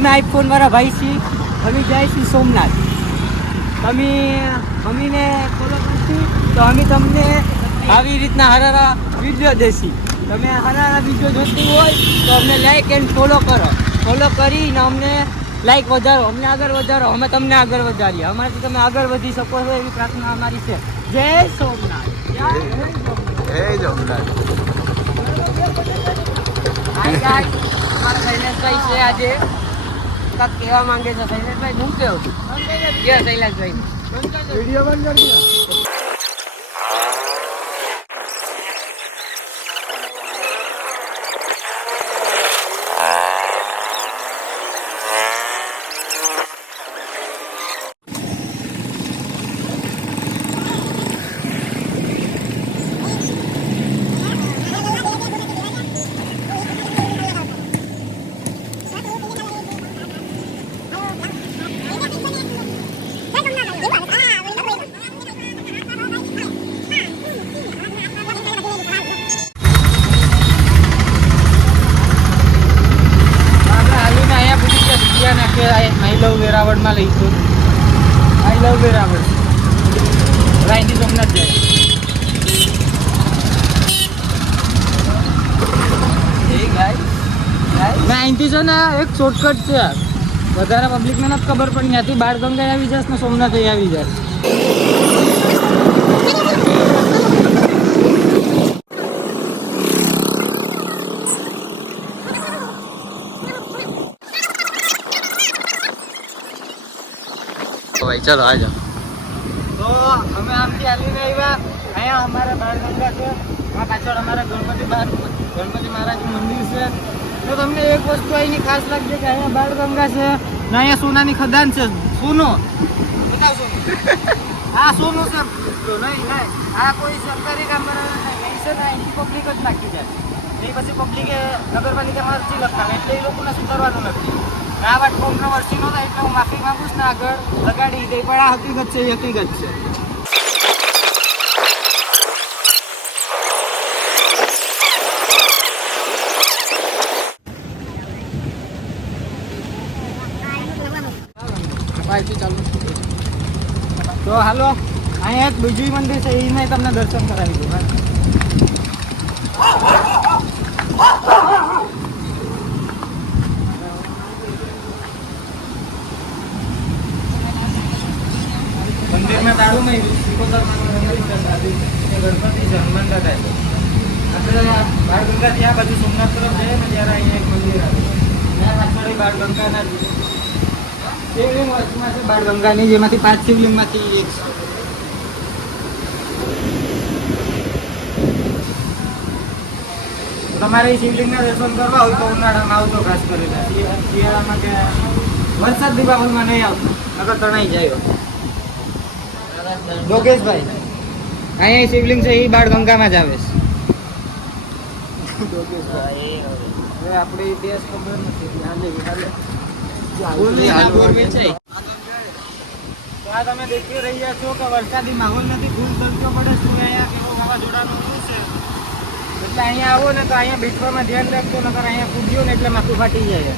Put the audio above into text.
તમે આઈફોન વાળા ભાઈ છી અમે જાય છીએ સોમનાથ તમે અમીને ફોલો કરશી તો અમે તમને આવી રીતના હારા વિડીયો દેશી તમે હારા વિડીયો જોતી હોય તો અમને લાઈક એન્ડ ફોલો કરીને અમને લાઈક વધારો અમને આગળ વધારો અમે તમને આગળ વધારીએ અમારાથી તમે આગળ વધી શકો છો એવી પ્રાર્થના અમારી છે જય સોમનાથ જય સોમનાથ અમારા શૈલેષભાઈ છે આજે કાંઈક કહેવા માંગે છે શૈલેષભાઈ શું કહેવું શૈલેષભાઈ વિડીયો બંધ કરી દો આઈ લવ વેરાવળમાં લઈશું આઈ લવ વેરાવળ રાયથી સોમનાથ જાય અહીંથી છે ને એક શોર્ટકટ છે વધારે પબ્લિકને નથી ખબર પણ ત્યાંથી બાળગંગા આવી જશે ને સોમનાથ આવી જાય ભાઈ ચલો આ જાઓ તો અમે આમથી હાલીને આવ્યા અહીંયા અમારા બાળગંગા છે આ પાછળ અમારા ગણપતિ મહારાજનું મંદિર છે તો તમને એક વસ્તુ અહીંની ખાસ લાગશે કે અહીંયા બાળગંગા છે ને અહીંયા સોનાની ખદાન છે સોનો બતાવશો હા સોનું છે નહીં આ કોઈ સરકારી કામ બનાવવાનું નહીં છે ને અહીંથી પબ્લિક જ નાખી જાય એ પછી પબ્લિકે નગરપાલિકામાં અરજી લખાવે એટલે એ લોકોને સુધારવાનું નથી આ વાત કોન્ટ્રોવર્સી નો થાય એટલે હું માફી માંગુ છું ને આગળ લગાડી દઈ પણ આ હકીકત છે એ હકીકત છે તો હાલો અહીંયા એક બીજું મંદિર છે એને તમને દર્શન કરાવી દઉં मंदिर में दारू में सिकोतर गणपति जन्मंड है આપણે બાળગંગા ત્યાં બાજુ સોમનાથ તરફ જઈએ ને ત્યારે અહીંયા એક મંદિર આવે ત્યાં પાછળ બાળગંગાના શિવલિંગ વચમાં છે બાળગંગાની જેમાંથી 5 શિવલિંગમાંથી એક છે તમારે શિવલિંગના દર્શન કરવા હોય તો ઉનાળામાં આવતો ખાસ કરીને શિયાળામાં કે વરસાદ દિવાળીમાં નહીં આવતો નકર તણાઈ જાય યોગેશભાઈ અહીંયા શિવલિંગ છે એ બાળગંગામાં જ આવે છે હવે આપણે ઇતિહાસ ખબર નથી આ તમે દેખી રહ્યા છો કે વરસાદી માહોલ નથી ફૂલ તડકો પડે શું અહીંયા કેવો વાવાઝોડાનું શું છે એટલે અહીંયા આવો ને તો અહીંયા બેઠવામાં ધ્યાન રાખજો નકર અહીંયા કૂદ્યો ને એટલે માથું ફાટી જાય